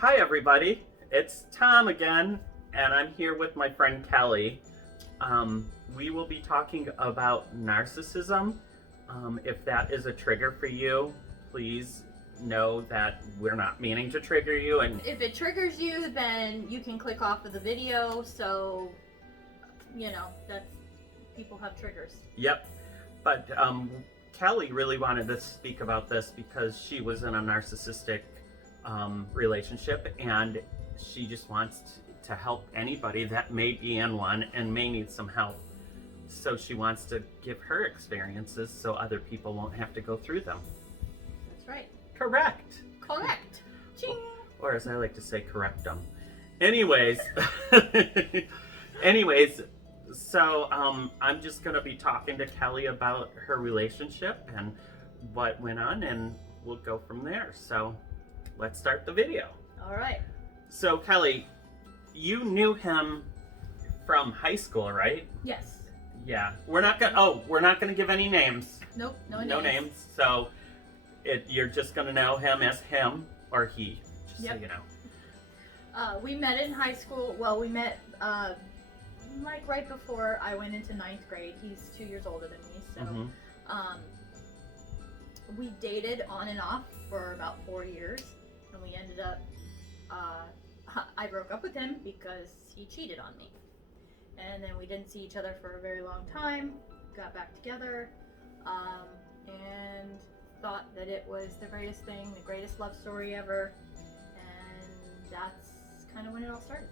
Hi everybody, it's Tom again, and I'm here with my friend Kelly. We will be talking about narcissism. If that is a trigger for you, please know that we're not meaning to trigger you. And If it triggers you, then you can click off of the video, so, that's, people have triggers. yep, but Kelly really wanted to speak about this because she was in a narcissistic relationship, and she just wants to help anybody that may be in one and may need some help. So she wants to give her experiences so other people won't have to go through them. That's right. Correct. Correct. Ching. Or as I like to say, correct them. Anyways, so I'm just going to be talking to Kelly about her relationship and what went on, and we'll go from there. So let's start the video. All right. So Kelly, you knew him from high school, right? Yes. Yeah. We're not gonna give any names. Nope. No names. So you're just gonna know him as him or he. Just Yep. so you know. We met in high school. Well, we met like right before I went into 9th grade. He's 2 years older than me, so we dated on and off for about 4 years, and we ended up. I broke up with him because he cheated on me. And then we didn't see each other for a very long time, got back together, and thought that it was the greatest thing, the greatest love story ever, and that's kind of when it all started.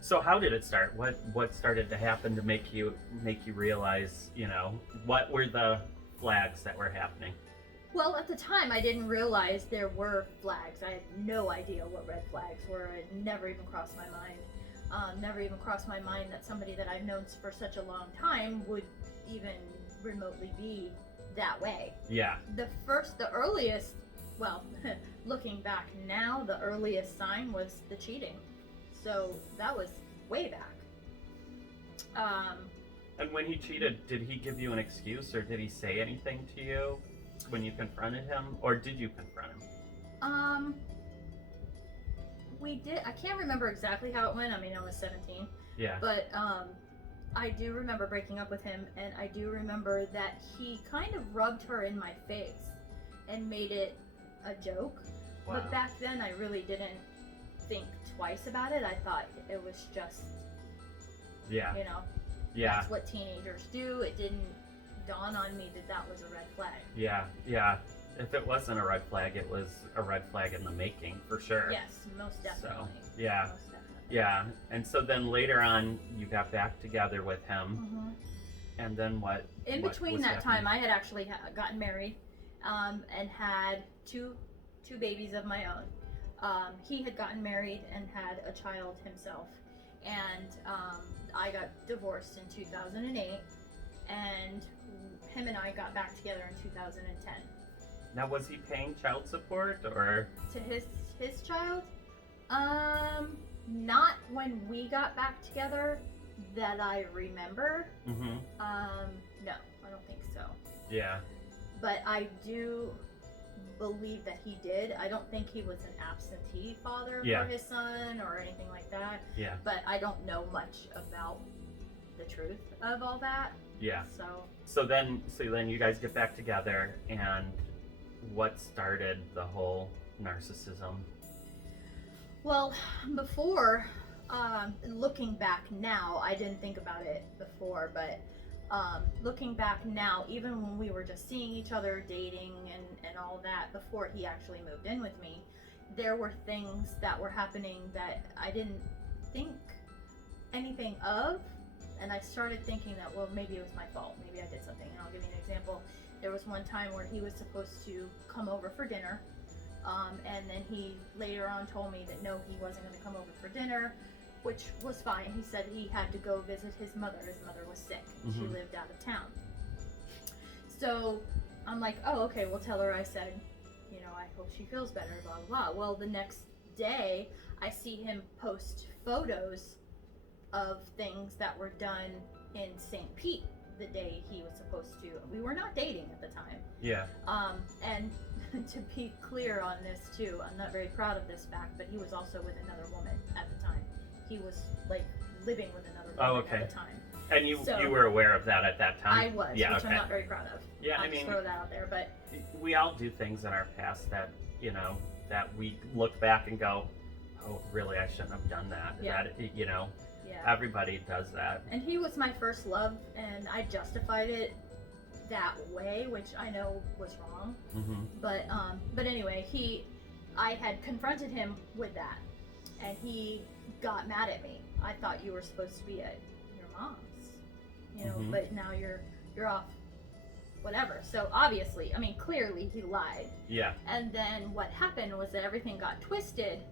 So how did it start? What started to happen to make you realize, what were the flags that were happening? Well, at the time, I didn't realize there were flags. I had no idea what red flags were. It never even crossed my mind. Never even crossed my mind that somebody that I've known for such a long time would even remotely be that way. Yeah. The earliest, well, looking back now, the earliest sign was the cheating. So that was way back. And when he cheated, did he give you an excuse, or did he say anything to you when you confronted him, or did you confront him? We did. I can't remember exactly how it went. I mean, I was 17. Yeah. But I do remember breaking up with him, and I do remember that he kind of rubbed her in my face and made it a joke. Wow. But back then, I really didn't think twice about it. I thought it was just, Yeah. Yeah. that's what teenagers do. It didn't dawn on me that that was a red flag. Yeah. If it wasn't a red flag, it was a red flag in the making, for sure. Yes, most definitely. So, yeah. Most definitely. Yeah. And so then later on, you got back together with him, and then what? In what between was that happening? time, I had actually gotten married, and had two babies of my own. He had gotten married and had a child himself, and I got divorced in 2008, and him and I got back together in 2010. Now, was he paying child support, or? To his child? Not when we got back together that I remember. Mm-hmm. No, I don't think so. Yeah. But I do believe that he did. I don't think he was an absentee father Yeah. for his son or anything like that. Yeah. But I don't know much about the truth of all that. Yeah. So then you guys get back together, and what started the whole narcissism? well, before, looking back now, I didn't think about it before, but looking back now, even when we were just seeing each other, dating and all that, before he actually moved in with me, there were things that were happening that I didn't think anything of, and I started thinking that, well, maybe it was my fault, maybe I did something. And I'll give you an example. There was one time where he was supposed to come over for dinner, and then he later on told me that no, he wasn't going to come over for dinner, which was fine. He said he had to go visit his mother. His mother was sick, and she lived out of town. So I'm like, oh, okay, well, tell her I said, I hope she feels better, blah, blah, blah. Well, the next day, I see him post photos of things that were done in St. Pete the day he was supposed to. We were not dating at the time. Yeah. And to be clear on this too, I'm not very proud of this fact, but he was also with another woman at the time. He was like living with another woman at the time. And you So- you were aware of that at that time? I was, Yeah, which okay. I'm not very proud of. Yeah, I'll I mean, just throw that out there, but we all do things in our past that, you know, that we look back and go, oh, really, I shouldn't have done that. Yeah. That, you know, yeah. everybody does that. And he was my first love, and I justified it that way, which I know was wrong. Mm-hmm. But anyway, I had confronted him with that, and he got mad at me. I thought you were supposed to be at your mom's, you know, Mhm. but now you're off, whatever. So obviously, I mean, clearly he lied. Yeah. And then what happened was that everything got twisted.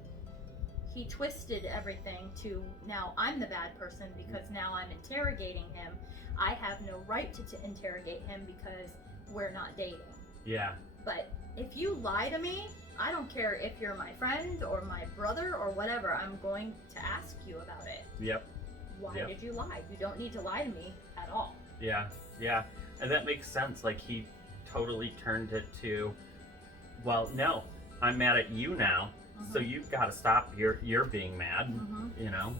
He twisted everything to now I'm the bad person because now I'm interrogating him. I have no right to interrogate him because we're not dating. Yeah. But if you lie to me, I don't care if you're my friend or my brother or whatever, I'm going to ask you about it. Yep. Why Yep. did you lie? You don't need to lie to me at all. Yeah. Yeah. And that makes sense. Like, he totally turned it to, well, no, I'm mad at you now. So you've got to stop your being mad, Mhm. you know?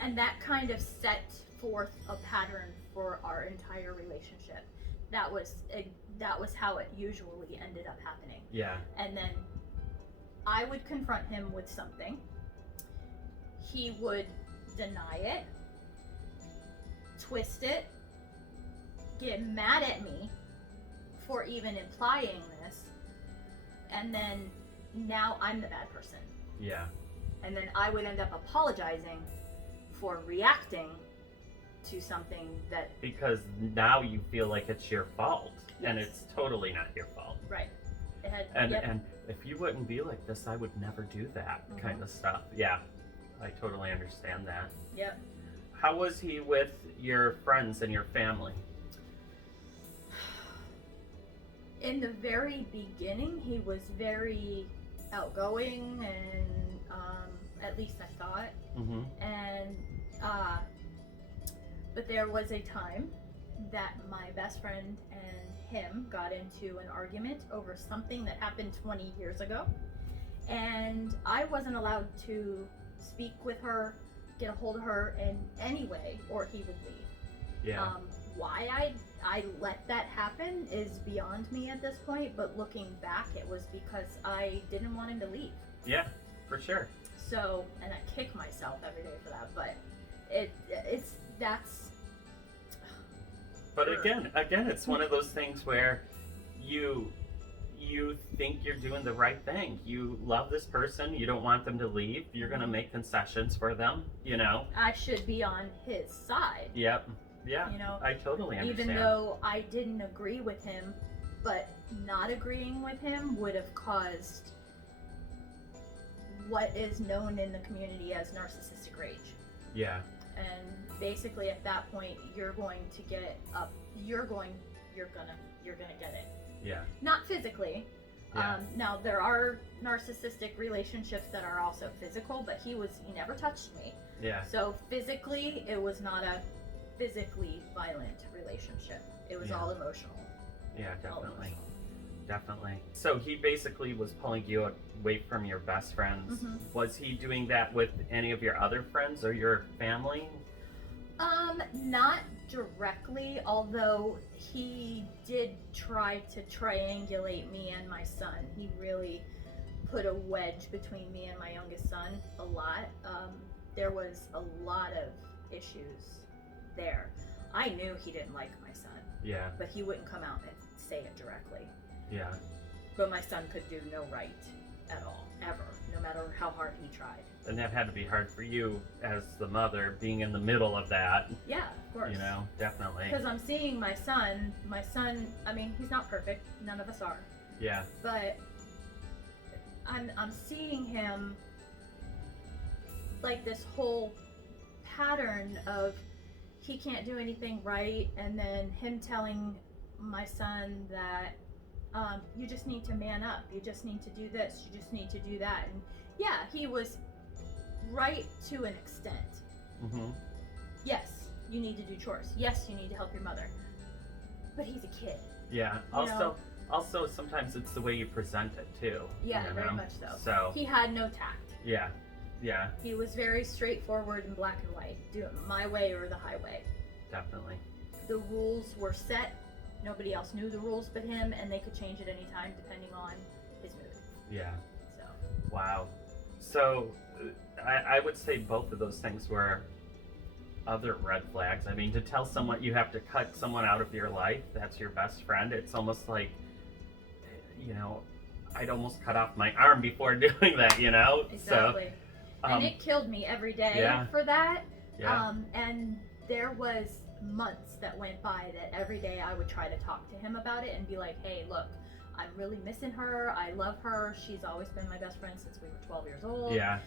And that kind of set forth a pattern for our entire relationship. That was how it usually ended up happening. Yeah. And then I would confront him with something. He would deny it, twist it, get mad at me for even implying this, and then now I'm the bad person. Yeah. And then I would end up apologizing for reacting to something that, Because now you feel like it's your fault, and Yes. it's totally not your fault. right, it had, And yep. and if you wouldn't be like this, I would never do that Mhm. kind of stuff. Yeah. I totally understand that. Yep. How was he with your friends and your family? In the very beginning, he was very outgoing, and at least I thought. Mm-hmm. And but there was a time that my best friend and him got into an argument over something that happened 20 years ago, and I wasn't allowed to speak with her, get a hold of her in any way, or he would leave. Yeah. Why I let that happen is beyond me at this point, but looking back, it was because I didn't want him to leave. Yeah, for sure. So, and I kick myself every day for that, but that's. But again, it's one of those things where you think you're doing the right thing. You love this person. You don't want them to leave. You're gonna make concessions for them. You know. I should be on his side. Yep. Yeah. You know, I totally understand. even though I didn't agree with him, but not agreeing with him would have caused what is known in the community as narcissistic rage. Yeah. And basically at that point you're going to get up, you're gonna get it. Yeah. Not physically. Yeah. Now there are narcissistic relationships that are also physical, but he never touched me. Yeah. So physically, it was not a physically violent relationship. It was Yeah. all emotional. Yeah, All definitely. emotional. Definitely. So he basically was pulling you away from your best friends. Mhm. Was he doing that with any of your other friends or your family? Not directly, although he did try to triangulate me and my son. He really put a wedge between me and my youngest son a lot. There was a lot of issues there. I knew he didn't like my son, Yeah. but he wouldn't come out and say it directly. Yeah. But my son could do no right at all, ever, no matter how hard he tried. And that had to be hard for you as the mother, being in the middle of that. Yeah, of course. You know, definitely. Because I'm seeing my son, I mean, he's not perfect, none of us are, Yeah. but I'm seeing him like this whole pattern of he can't do anything right, and then him telling my son that you just need to man up, you just need to do this, you just need to do that. And yeah, he was right to an extent. Mm-hmm. Yes, you need to do chores. Yes, you need to help your mother. But he's a kid. Yeah. You Also, know? Also, sometimes it's the way you present it too. Yeah, you very know? much so. So He had no tact. yeah, yeah, He was very straightforward and black and white. Do it my way or the highway. definitely. The rules were set. Nobody else knew the rules but him, and they could change at any time depending on his mood. Yeah. So Wow. So I would say both of those things were other red flags. I mean, to tell someone you have to cut someone out of your life, that's your best friend, it's almost like, you know, I'd almost cut off my arm before doing that, you know? exactly. So, And it killed me every day yeah. for that. yeah, And there was months that went by that every day I would try to talk to him about it and be like, hey, look, I'm really missing her. I love her. She's always been my best friend since we were 12 years old. yeah,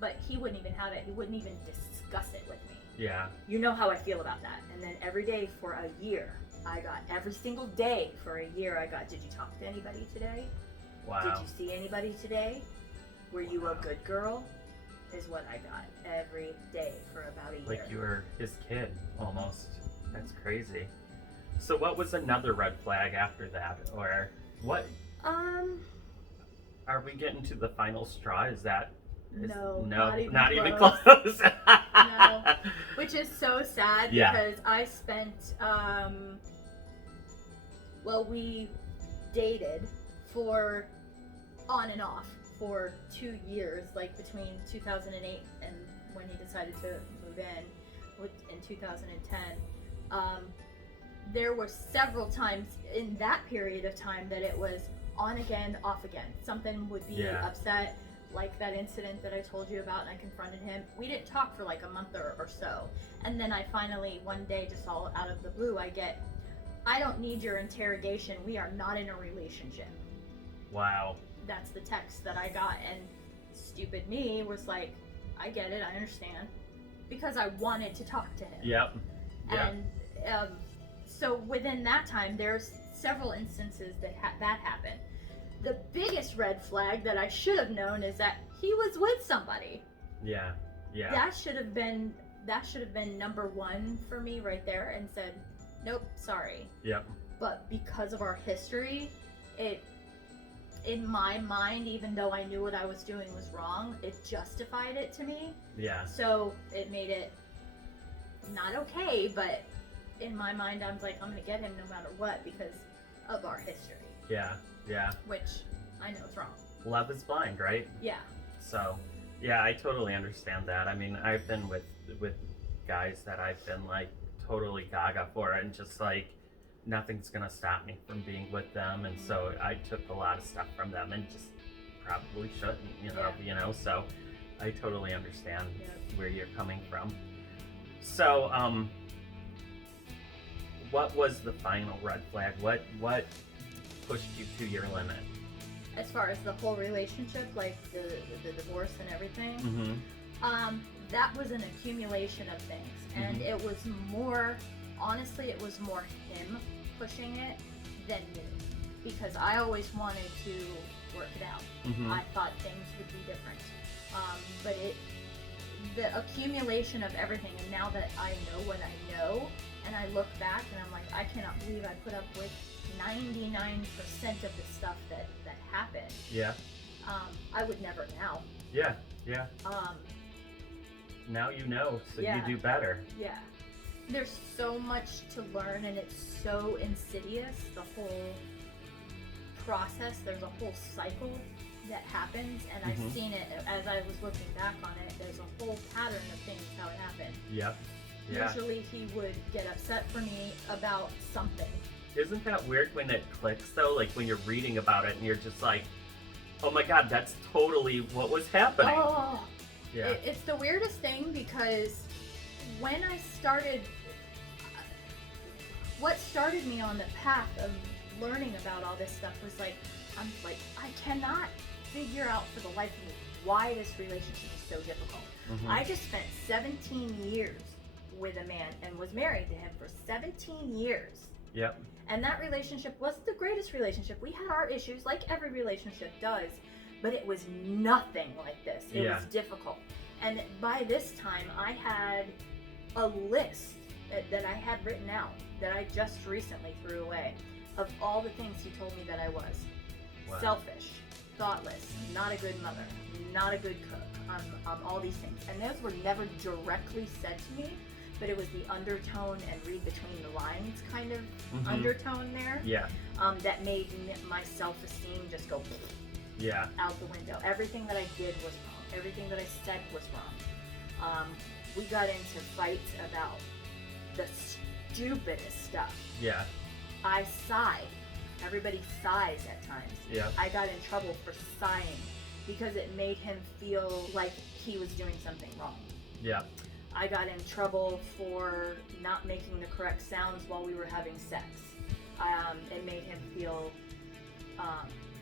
But he wouldn't even have it. He wouldn't even discuss it with me. yeah, You know how I feel about that. And then every day for a year, every single day for a year, did you talk to anybody today? wow. Did you see anybody today? Were you Wow. a good girl? Is what I got every day for about a year. Like you were his kid, almost. That's crazy. So what was another red flag after that? Or what, are we getting to the final straw? Is that... No, no, not even close. No. Which is so sad Yeah. because I spent, we dated for on and off for 2 years, like between 2008 and when he decided to move in 2010. There were several times in that period of time that it was on again, off again. Something would be Yeah. upset, like that incident that I told you about, and I confronted him. We didn't talk for like a month or so. And then I finally, one day, just all out of the blue, I don't need your interrogation. We are not in a relationship. Wow. That's the text that I got. And stupid me was like, I get it, I understand. Because I wanted to talk to him. Yep. Yeah. And so within that time, there's several instances that that happened. The biggest red flag that I should have known is that he was with somebody. Yeah. Yeah. That should have been number one for me right there, and said, nope, sorry. Yep. But because of our history, it, in my mind, even though I knew what I was doing was wrong, it justified it to me. Yeah. So it made it not okay, but in my mind, I was like, I'm gonna get him no matter what because of our history. Yeah. Yeah. Which I know is wrong. Love is blind, right? Yeah. So, yeah, I totally understand that. I mean, I've been with guys that I've been like totally gaga for, and just like nothing's gonna stop me from being with them. And so I took a lot of stuff from them, and just probably shouldn't, you know. So I totally understand where you're coming from. So, what was the final red flag? What pushed you to your limit? As far as the whole relationship, like the divorce and everything, that was an accumulation of things, and it was more, honestly, it was more him pushing it than me, because I always wanted to work it out. I thought things would be different, but the accumulation of everything, and now that I know what I know, and I look back and I'm like, I cannot believe I put up with 99% of the stuff that happened. Yeah. I would never now. Yeah. Yeah. Now you know, so Yeah. you do better. Yeah. There's so much to learn, and it's so insidious, the whole process. There's a whole cycle that happens, and I've seen it as I was looking back on it. There's a whole pattern of things how it happened. Yep. Yeah. Usually he would get upset for me about something. Isn't that weird when it clicks though? Like when you're reading about it and you're just like, oh my god, that's totally what was happening. Oh, yeah. It's the weirdest thing, because when I started, what started me on the path of learning about all this stuff was like, I'm like, I cannot figure out for the life of me why this relationship is so difficult. I just spent 17 years with a man and was married to him for 17 years. Yep. And that relationship wasn't the greatest relationship. We had our issues, like every relationship does, but it was nothing like this. It was difficult. And by this time, I had a list that I had written out that I just recently threw away of all the things he told me that I was. Wow. Selfish, thoughtless, not a good mother, not a good cook, all these things. And those were never directly said to me, but it was the undertone and read between the lines kind of undertone there. Yeah. That made my self-esteem just go out the window. Everything that I did was wrong. Everything that I said was wrong. We got into fights about the stupidest stuff. Yeah. I sighed. Everybody sighs at times. Yeah. I got in trouble for sighing because it made him feel like he was doing something wrong. Yeah. I got in trouble for not making the correct sounds while we were having sex. It made him feel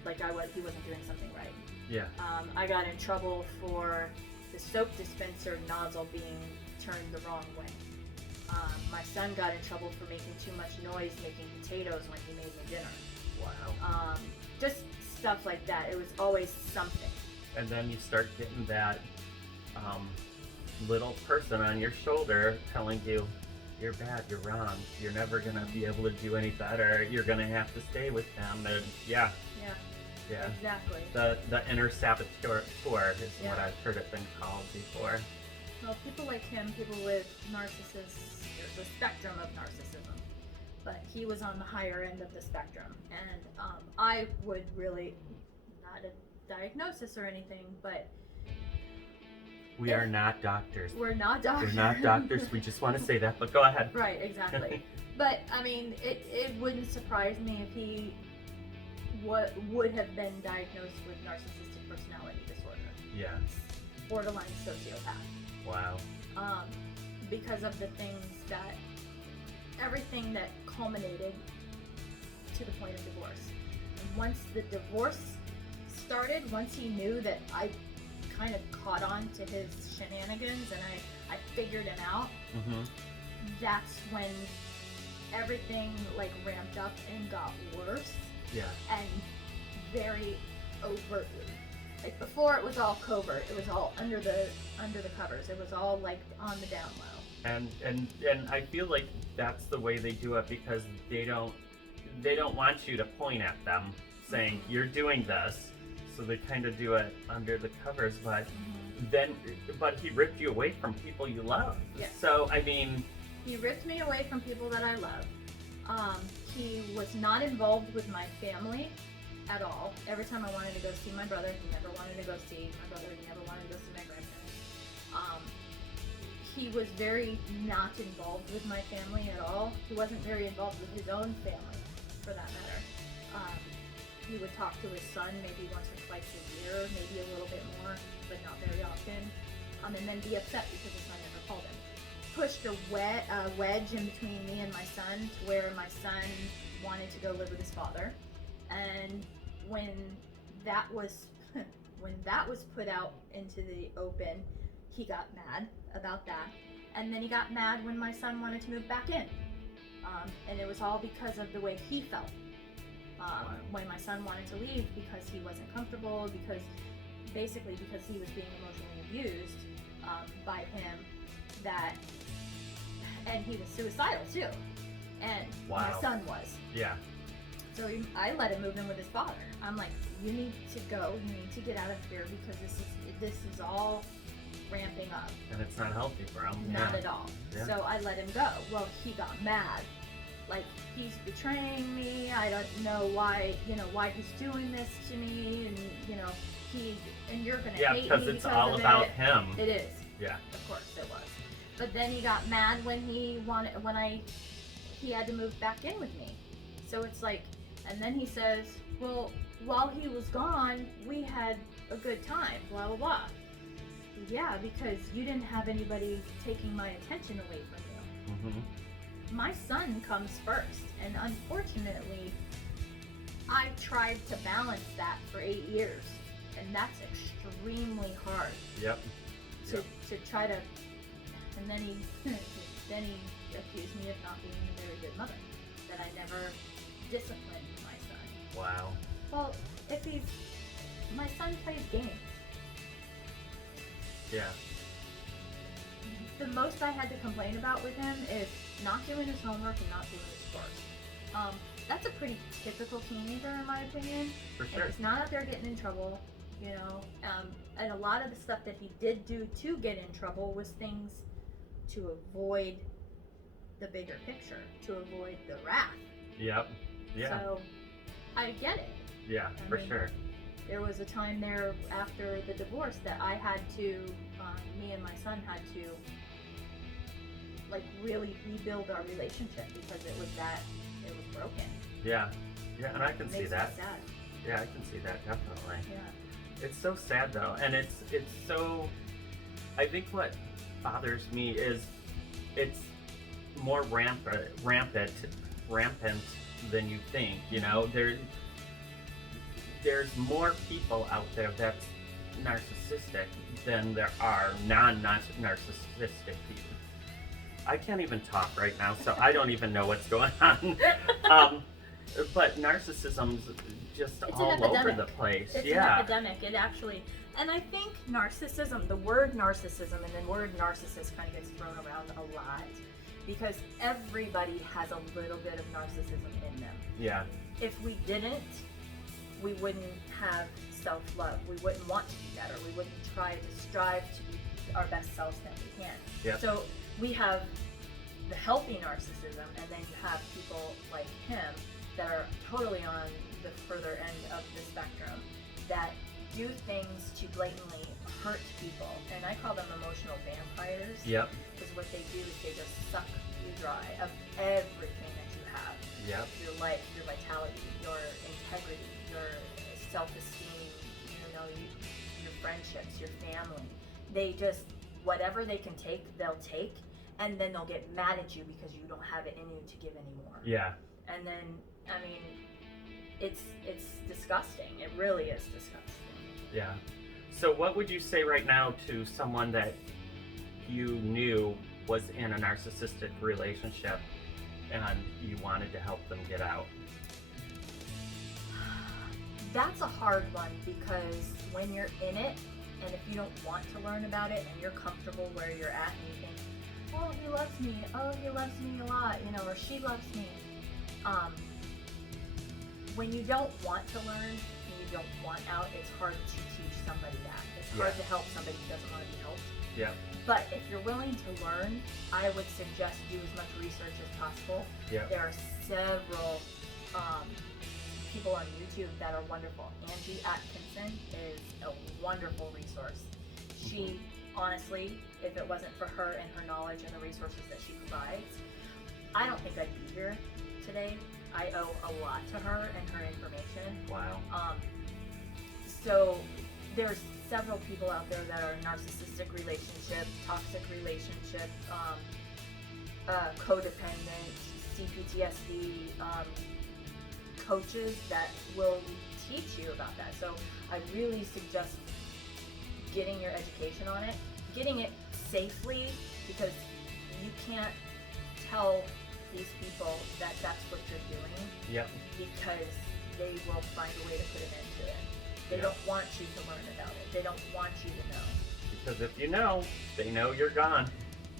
like he wasn't doing something right. Yeah. I got in trouble for the soap dispenser nozzle being turned the wrong way. My son got in trouble for making too much noise making potatoes when he made me dinner. Wow. Just stuff like that. It was always something. And then you start getting that little person on your shoulder telling you, you're bad, you're wrong, you're never going to be able to do any better, you're going to have to stay with them. And yeah, exactly. The inner saboteur is what I've heard it been called before. Well, people like him, people with the spectrum of narcissism, but he was on the higher end of the spectrum, and I would really, not a diagnosis or anything, but we are not doctors. We're not doctors. We're not doctors. We just want to say that, but go ahead. Right, exactly. But I mean, it wouldn't surprise me if he would have been diagnosed with narcissistic personality disorder. Yeah. Borderline sociopath. Wow. Because of the things everything that culminated to the point of divorce. And once the divorce started, once he knew that I kind of caught on to his shenanigans and I figured him out, that's when everything like ramped up and got worse. Yeah. And very overtly. Like before it was all covert, it was all under the covers. It was all like on the down low. And I feel like that's the way they do it because they don't want you to point at them saying you're doing this, so they kind of do it under the covers. But but he ripped you away from people you love. Yes. So I mean, he ripped me away from people that I love. He was not involved with my family at all. Every time I wanted to go see my brother, he never wanted to go see my brother. He never wanted to go see my grandparents. He was very not involved with my family at all. He wasn't very involved with his own family, for that matter. He would talk to his son maybe once or twice a year, maybe a little bit more, but not very often. And then be upset because his son never called him. Pushed a wedge in between me and my son to where my son wanted to go live with his father. And when that was put out into the open, he got mad about that. And then he got mad when my son wanted to move back in. And it was all because of the way he felt. When my son wanted to leave because he wasn't comfortable, because he was being emotionally abused by him, and he was suicidal too. And my son was. Yeah. So I let him move in with his father. I'm like, you need to go. You need to get out of here because this is all ramping up. And it's not healthy for him. Not at all. Yeah. So I let him go. Well, he got mad. Like, he's betraying me. I don't know why he's doing this to me. And, and you're going to hate me because it's all about him. It is. Yeah. Of course it was. But then he got mad when he had to move back in with me. So it's like, and then he says, well, while he was gone, we had a good time, blah, blah, blah. Yeah, because you didn't have anybody taking my attention away from you. My son comes first, and unfortunately, I tried to balance that for 8 years, and that's extremely hard. Yep. To try to, and then he accused me of not being a very good mother, that I never disciplined my son. Wow. Well, my son plays games. Yeah. The most I had to complain about with him is not doing his homework and not doing his chores. That's a pretty typical teenager, in my opinion. For And sure. he's not out there getting in trouble, you know. And a lot of the stuff that he did do to get in trouble was things to avoid the bigger picture, to avoid the wrath. Yep. Yeah. So I get it. Yeah, I for mean, sure. There was a time there after the divorce that I had to, me and my son had to, like, really rebuild our relationship because it was broken. Yeah. Yeah, and I can It see makes me that. sad. Yeah, I can see that, definitely. Yeah. It's so sad though, and it's so. I think what bothers me is it's more rampant than you think. You know, there's more people out there that's narcissistic than there are non-narcissistic people. I can't even talk right now, so I don't even know what's going on. But narcissism's just It's all an over epidemic. the place. It's Yeah. an epidemic. It actually, and I think narcissism, the word narcissism and the word narcissist kind of gets thrown around a lot because everybody has a little bit of narcissism in them. Yeah. If we didn't, we wouldn't have self-love. We wouldn't want to be better. We wouldn't try to strive to be our best selves that we can. Yep. So we have the healthy narcissism, and then you have people like him that are totally on the further end of the spectrum that do things to blatantly hurt people. And I call them emotional vampires. Yep. Because what they do is they just suck you dry of everything that you have. Yep. Your life, your vitality, your integrity, your self-esteem, your friendships, your family. They just, whatever they can take, they'll take, and then they'll get mad at you because you don't have it in you to give anymore. Yeah. And then, I mean, it's disgusting. It really is disgusting. Yeah. So what would you say right now to someone that you knew was in a narcissistic relationship and you wanted to help them get out? That's a hard one because when you're in it, and if you don't want to learn about it and you're comfortable where you're at and you think, oh, he loves me, a lot, or she loves me. When you don't want to learn and you don't want out, it's hard to teach somebody that. It's hard to help somebody who doesn't want to be helped. Yeah. But if you're willing to learn, I would suggest do as much research as possible. Yeah. There are several people on YouTube that are wonderful. Angie Atkinson is a wonderful resource. She, honestly, if it wasn't for her and her knowledge and the resources that she provides, I don't think I'd be here today. I owe a lot to her and her information. Wow. So there's several people out there that are narcissistic relationship, toxic relationship, codependent, CPTSD, coaches that will teach you about that. So I really suggest getting your education on it, getting it safely, because you can't tell these people that that's what you're doing. Yep. Because they will find a way to put an end to it. They don't want you to learn about it. They don't want you to know. Because if you know, they know you're gone.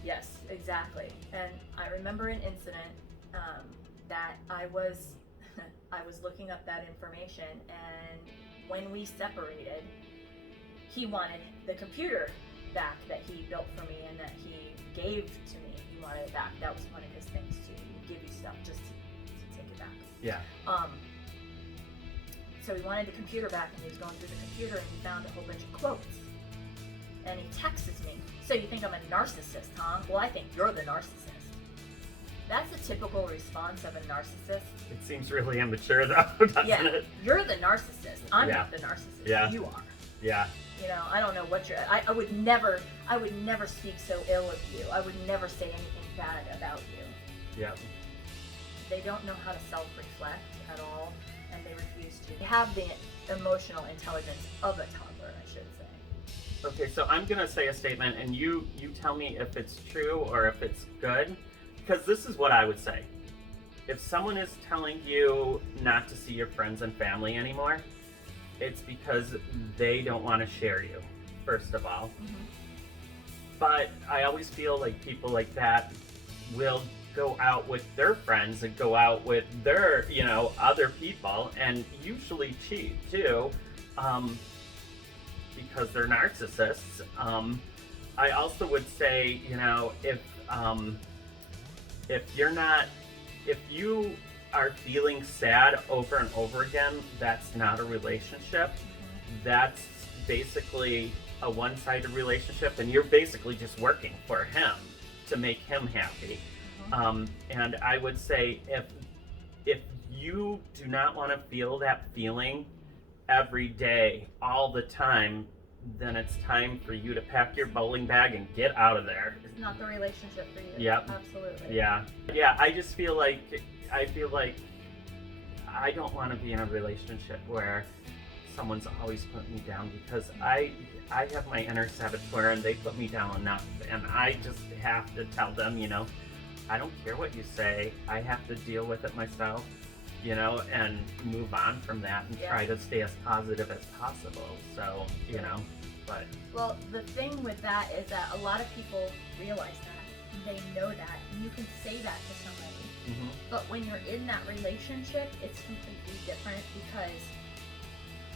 Yes, exactly. And I remember an incident that I was looking up that information, and when we separated, he wanted the computer back that he built for me and that he gave to me. He wanted it back. That was one of his things too. He would give you stuff just to take it back. Yeah. So he wanted the computer back, and he was going through the computer, and he found a whole bunch of quotes. And he texts me, so you think I'm a narcissist, huh? Well, I think you're the narcissist. That's a typical response of a narcissist. It seems really immature though, doesn't it? You're the narcissist. I'm not the narcissist. Yeah. You are. Yeah. I don't know what you're. I would never speak so ill of you. I would never say anything bad about you. Yeah. They don't know how to self-reflect at all, and they refuse to. They have the emotional intelligence of a toddler, I should say. Okay, so I'm gonna say a statement, and you tell me if it's true or if it's good, because this is what I would say. If someone is telling you not to see your friends and family anymore, it's because they don't want to share you, first of all. Mm-hmm. But I always feel like people like that will go out with their friends and go out with their, other people, and usually cheat too, because they're narcissists. I also would say, if you are feeling sad over and over again, that's not a relationship. That's basically a one-sided relationship, and you're basically just working for him to make him happy. And I would say if you do not want to feel that feeling every day, all the time, then it's time for you to pack your bowling bag and get out of there. It's not the relationship for you. Yep. Absolutely. Yeah. I just feel like I don't want to be in a relationship where someone's always putting me down, because I have my inner saboteur and they put me down enough, and I just have to tell them, I don't care what you say. I have to deal with it myself, and move on from that and try to stay as positive as possible. So, but. Well, the thing with that is that a lot of people realize that. They know that. And you can say that to somebody. But when you're in that relationship, it's completely different, because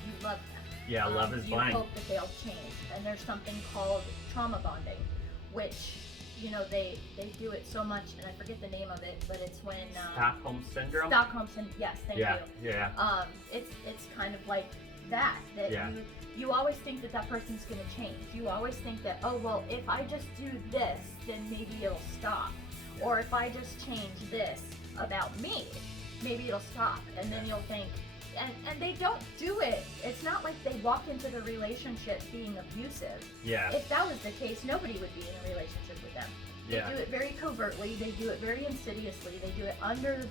you love them. Yeah, love is blind. You hope that they'll change. And there's something called trauma bonding, which, they do it so much, and I forget the name of it, but it's when Stockholm syndrome. Yes, thank you. Yeah. It's kind of like that you always think that person's going to change. You always think that, oh well, if I just do this, then maybe it'll stop, or if I just change this about me, maybe it'll stop. And then you'll think, and they don't do it. It's not like they walk into the relationship being abusive. Yeah. If that was the case, nobody would be in a relationship with them. They do it very covertly. They do it very insidiously. They do it under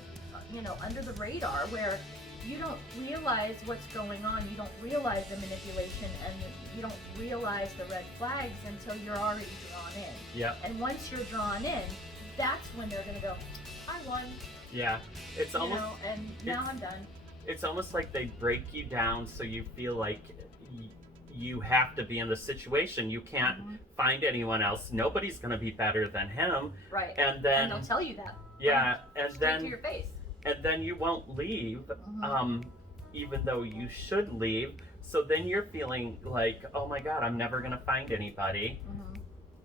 the radar, where you don't realize what's going on. You don't realize the manipulation, and you don't realize the red flags until you're already drawn in. Yeah. And once you're drawn in, that's when they're gonna go, I won. Yeah. It's almost. And now I'm done. It's almost like they break you down so you feel like you have to be in the situation. You can't find anyone else. Nobody's going to be better than him. Right. And then they'll tell you that. Yeah, and straight then to your face. And then you won't leave, even though you should leave. So then you're feeling like, oh my God, I'm never going to find anybody.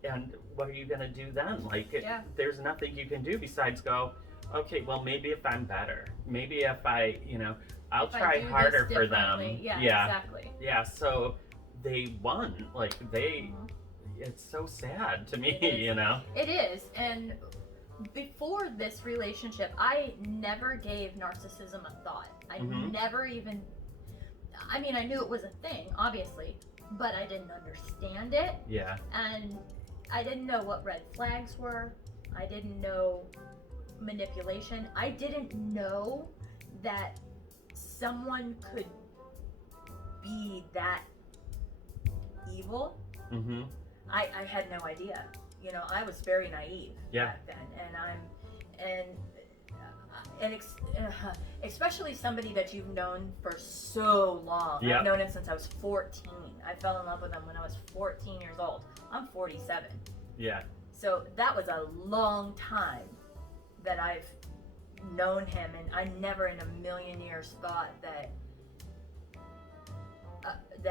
And what are you going to do then? Like, there's nothing you can do besides go, okay, well, maybe if I'm better, maybe if I, I'll try harder for them. Yeah, exactly. Yeah, so they won. Like, it's so sad to me, It is. And before this relationship, I never gave narcissism a thought. I never even, I knew it was a thing, obviously, but I didn't understand it. Yeah. And I didn't know what red flags were. I didn't know manipulation. I didn't know that someone could be that evil. I had no idea. I was very naive back then, and especially somebody that you've known for so long. I've known him since I was 14. I fell in love with him when I was 14 years old. I'm 47. Yeah. So that was a long time that I've known him, and I never in a million years thought that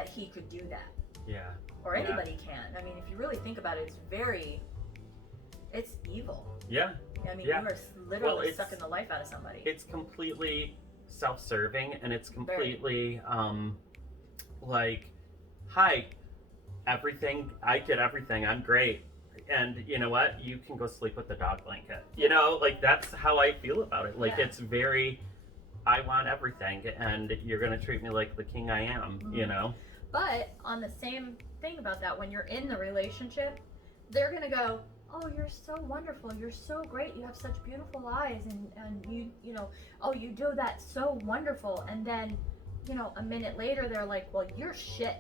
he could do that. Yeah. Or anybody can. If you really think about it, it's evil. Yeah. You are literally sucking the life out of somebody. It's completely self-serving, and it's completely like, hi, everything, I get everything, I'm great. And you know what? You can go sleep with the dog blanket. That's how I feel about it. It's very, I want everything, and you're going to treat me like the king I am, But on the same thing about that, when you're in the relationship, they're going to go, oh, you're so wonderful, you're so great, you have such beautiful eyes, and oh, you do that so wonderful. And then, a minute later, they're like, well, you're shit.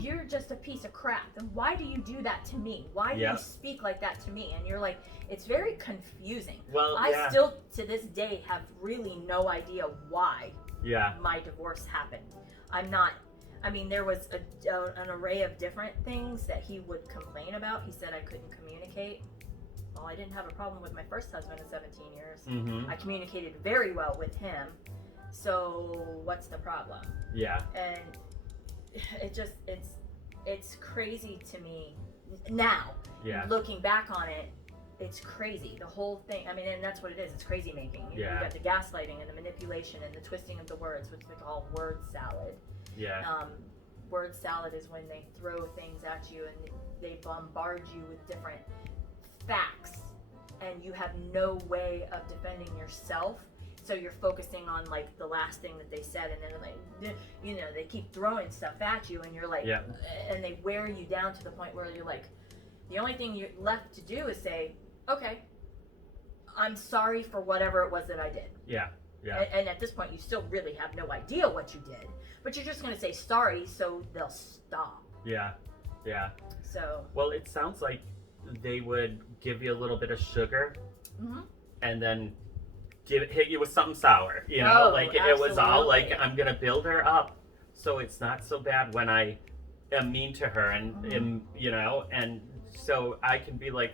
You're just a piece of crap. And why do you do that to me? Why do you speak like that to me? And you're like, it's very confusing. Well, I still, to this day, have really no idea why my divorce happened. There was an array of different things that he would complain about. He said I couldn't communicate. well, I didn't have a problem with my first husband of 17 years. Mm-hmm. I communicated very well with him. So what's the problem? Yeah. And it's crazy to me now. Yeah. Looking back on it, it's crazy. The whole thing. I mean, and that's what it is. It's crazy making. You Yeah. got the gaslighting and the manipulation and the twisting of the words, which they call word salad. Yeah. Word salad is when they throw things at you and they bombard you with different facts, and you have no way of defending yourself. So you're focusing on like the last thing that they said, and then like, you know, they keep throwing stuff at you, and you're like, Yeah. and they wear you down to the point where you're like, the only thing you're left to do is say, okay, I'm sorry for whatever it was that I did. Yeah. Yeah. And at this point, you still really have no idea what you did, but you're just going to say sorry so they'll stop. Yeah. Yeah. So. Well, it sounds like they would give you a little bit of sugar, Mm-hmm. and then hit you with something sour. You know, Oh, like it was all like, absolutely. I'm gonna build her up, so it's not so bad when I am mean to her, and you know, and so I can be like,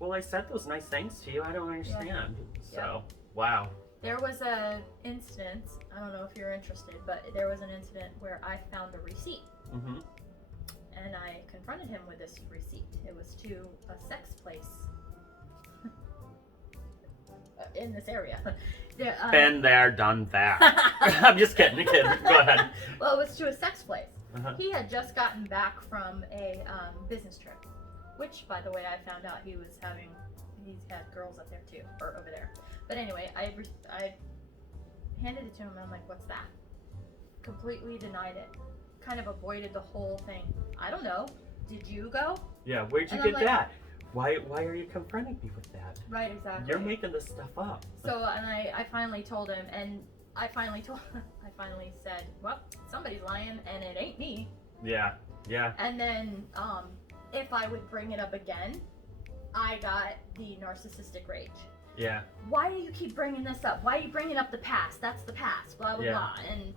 well, I said those nice things to you. I don't understand. So wow. There was a instance, I don't know if you're interested, but there was an incident where I found a receipt. Mm-hmm. And I confronted him with this receipt. It was to a sex place in this area. Been there, done that. I'm just kidding. Go ahead. Well, it was to a sex place. Uh-huh. He had just gotten back from a business trip, which, by the way, I found out he's had girls up there too, or over there. But anyway, I handed it to him, and I'm like, what's that? Completely denied it. Kind of avoided the whole thing. I don't know. Did you go? Yeah, where'd you And I'm get like, that? Why are you confronting me with that? Right, exactly. You're making this stuff up. So, and I finally told him, and I finally said, well, somebody's lying, and it ain't me. Yeah, yeah. And then, if I would bring it up again, I got the narcissistic rage. Yeah. Why do you keep bringing this up? Why are you bringing up the past? That's the past, blah, blah, blah. And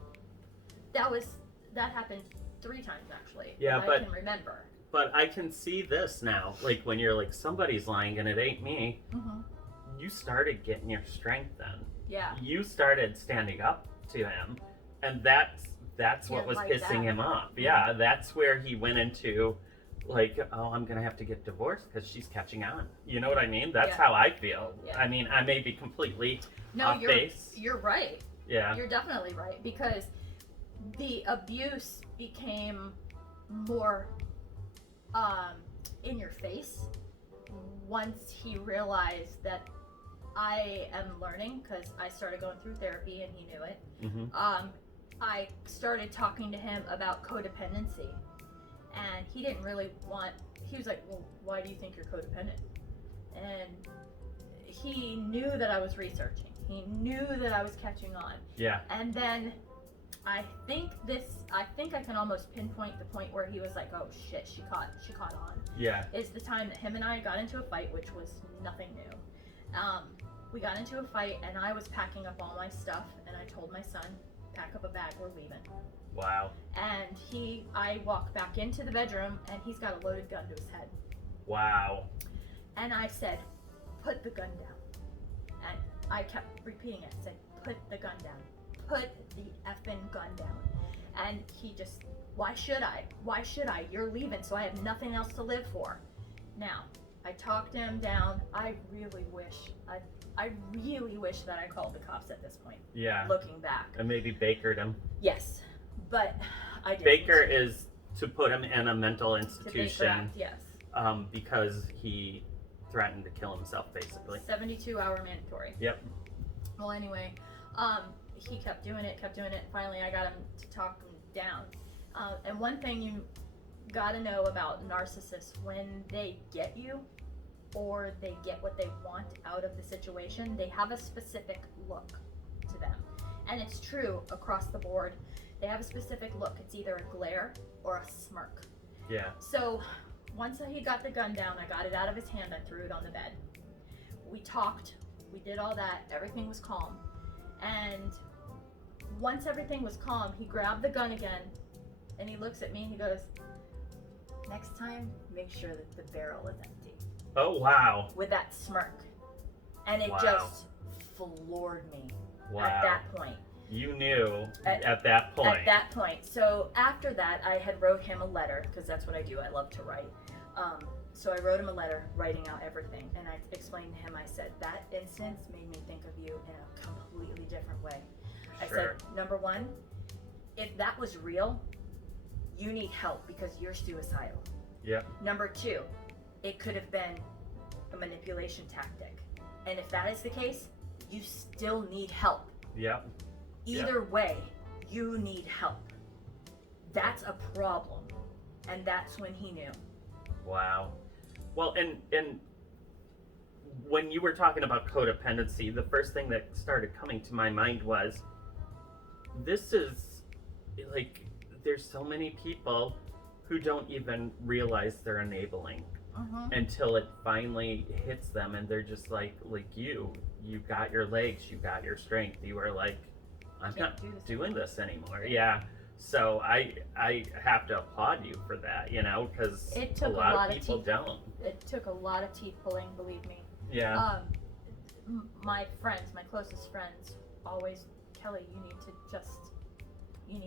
that happened 3 times, actually. Yeah, that I can remember. But I can see this now. Like, when you're like, somebody's lying and it ain't me, Mm-hmm. you started getting your strength then. Yeah. You started standing up to him, and that's what was like pissing that. him off. Yeah, that's where he went into, like, oh, I'm gonna have to get divorced because she's catching on. You know what I mean? That's Yeah. how I feel. Yeah. I mean, I may be completely No, off base. you're right. Yeah. You're definitely right, because the abuse became more in your face once he realized that I am learning, because I started going through therapy and he knew it. Mm-hmm. I started talking to him about codependency, and he didn't really he was like, well, why do you think you're codependent? And he knew that I was researching. He knew that I was catching on. Yeah. And then I think I can almost pinpoint the point where he was like, oh shit, she caught on. Yeah. Is the time that him and I got into a fight, which was nothing new. We got into a fight, and I was packing up all my stuff, and I told my son, pack up a bag, we're leaving. Wow. And I walk back into the bedroom, and he's got a loaded gun to his head. Wow. And I said, put the gun down. And I kept repeating it, said, put the gun down. Put the effing gun down. And he just, why should I? Why should I? You're leaving, so I have nothing else to live for. Now, I talked him down. I really wish that I called the cops at this point. Yeah. Looking back. And maybe Bakered him. Yes, but I didn't. Baker is to put him in a mental To Baker institution Act, yes. because he threatened to kill himself, basically. 72-hour mandatory. Yep. Well, anyway, he kept doing it. Finally, I got him to talk him down. And one thing you gotta know about narcissists, when they get you, or they get what they want out of the situation, they have a specific look to them. And it's true across the board. They have a specific look. It's either a glare or a smirk. Yeah. So once he got the gun down, I got it out of his hand, I threw it on the bed. We talked, we did all that, everything was calm. And once everything was calm, he grabbed the gun again, and he looks at me and he goes, next time, make sure that the barrel is empty. Oh, wow. with that smirk. And it Wow. just floored me Wow. at that point. You knew at that point. At that point. So after that, I had wrote him a letter, because that's what I do. I love to write. So I wrote him a letter writing out everything. And I explained to him, I said, that instance made me think of you in a completely different way. I said, number one, if that was real, you need help because you're suicidal. Yeah. Number two, it could have been a manipulation tactic. And if that is the case, you still need help. Yep. Either way, you need help. That's a problem. And that's when he knew. Wow. Well, and when you were talking about codependency, the first thing that started coming to my mind was, this is like, there's so many people who don't even realize they're enabling until it finally hits them, and they're just like you got your legs, you got your strength, you were like, I'm not doing this anymore. Yeah. So I have to applaud you for that, you know, because a lot of people don't. It took a lot of teeth pulling, believe me. Yeah. My friends, my closest friends, always, Kelly, you need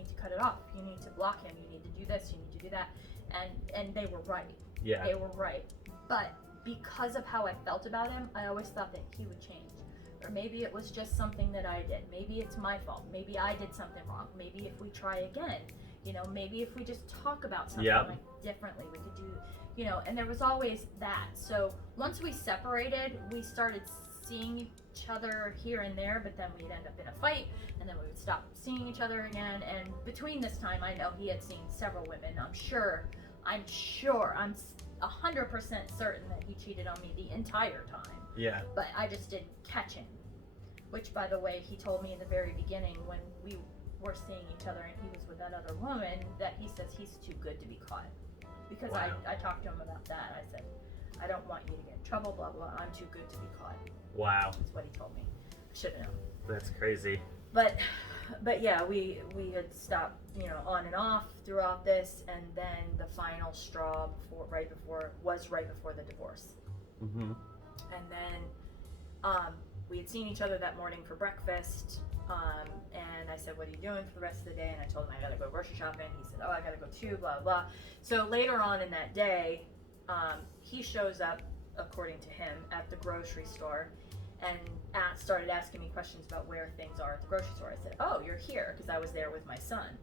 to cut it off. You need to block him. You need to do this. You need to do that. And they were right. Yeah. They were right. But because of how I felt about him, I always thought that he would change. Or maybe it was just something that I did. Maybe it's my fault. Maybe I did something wrong. Maybe if we try again, you know, maybe if we just talk about something like differently, we could do, you know, and there was always that. So once we separated, we started seeing each other here and there, but then we'd end up in a fight, and then we would stop seeing each other again. And between this time, I know he had seen several women. I'm 100% certain that he cheated on me the entire time. Yeah. But I just didn't catch him. Which, by the way, he told me in the very beginning when we were seeing each other and he was with that other woman, that he says he's too good to be caught. Because I talked to him about that. I said, I don't want you to get in trouble, blah, blah, I'm too good to be caught. Wow. That's what he told me. I should have known. That's crazy. But yeah, we had stopped, you know, on and off throughout this, and then the final straw right before the divorce. Mm-hmm. And then we had seen each other that morning for breakfast, and I said, what are you doing for the rest of the day? And I told him I gotta go grocery shopping. He said, oh, I gotta go too, blah, blah. So later on in that day, he shows up, according to him, at the grocery store, and started asking me questions about where things are at the grocery store. I said, oh, you're here, because I was there with my son.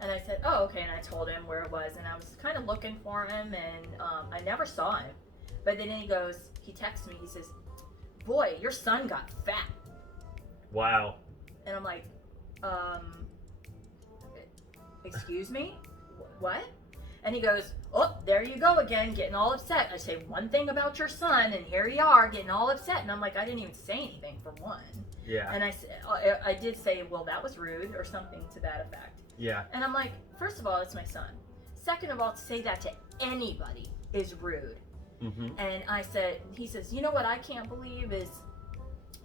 And I said, oh, okay, and I told him where it was, and I was kind of looking for him, and I never saw him. But then he texts me, he says, boy, your son got fat. Wow. And I'm like, excuse me? What? And he goes, oh, there you go again, getting all upset. I say one thing about your son, and here you are getting all upset. And I'm like, I didn't even say anything for one. Yeah. And I did say, well, that was rude, or something to that effect. Yeah. And I'm like, first of all, it's my son. Second of all, to say that to anybody is rude. Mm-hmm. And he says, you know what I can't believe is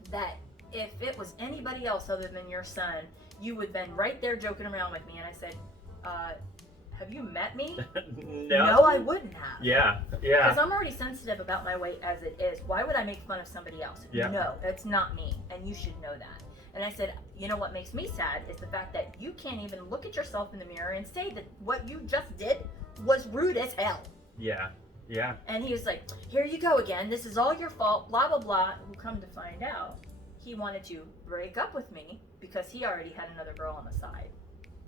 that if it was anybody else other than your son, you would have been right there joking around with me. And I said, have you met me? No, I wouldn't have. Yeah. Because I'm already sensitive about my weight as it is. Why would I make fun of somebody else? Yeah. No, that's not me. And you should know that. And I said, you know what makes me sad is the fact that you can't even look at yourself in the mirror and say that what you just did was rude as hell. Yeah. Yeah. And he was like, here you go again. This is all your fault, blah, blah, blah. We'll come to find out, he wanted to break up with me because he already had another girl on the side.